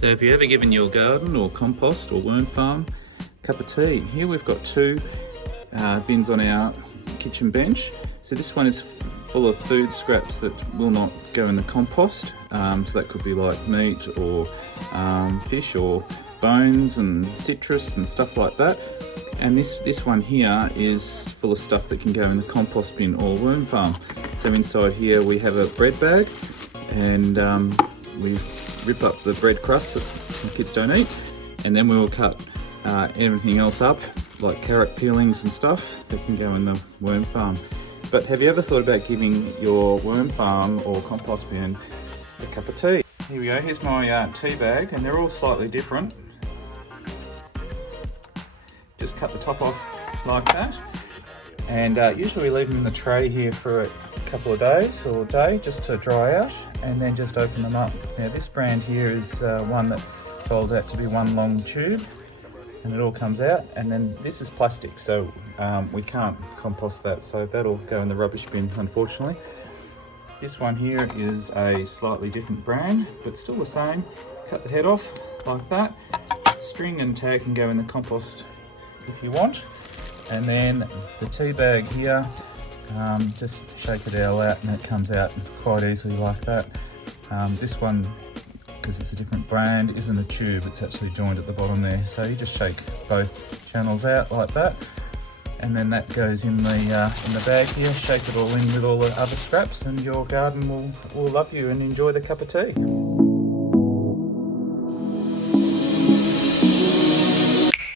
So have you ever given your garden or compost or worm farm a cup of tea? Here we've got two bins on our kitchen bench. So this one is full of food scraps that will not go in the compost. So that could be like meat or fish or bones and citrus and stuff like that. And this one here is full of stuff that can go in the compost bin or worm farm. So inside here we have a bread bag, and we rip up the bread crust that the kids don't eat, and then we will cut everything else up, like carrot peelings and stuff that can go in the worm farm. But have you ever thought about giving your worm farm or compost bin a cup of tea? Here we go, here's my tea bag, and they're all slightly different. Just cut the top off like that, and usually we leave them in the tray here for a couple of days or a day just to dry out, and then just open them up. Now this brand here is one that folds out to be one long tube, and it all comes out. And then this is plastic, so we can't compost that, so that'll go in the rubbish bin, unfortunately. This one here is a slightly different brand, but still the same. Cut the head off like that. String and tag can go in the compost if you want. And then the tea bag here, just shake it all out and it comes out quite easily like that. This one, because it's a different brand, isn't a tube, it's actually joined at the bottom there. So you just shake both channels out like that, and then that goes in the bag here. Shake it all in with all the other scraps, and your garden will love you and enjoy the cup of tea.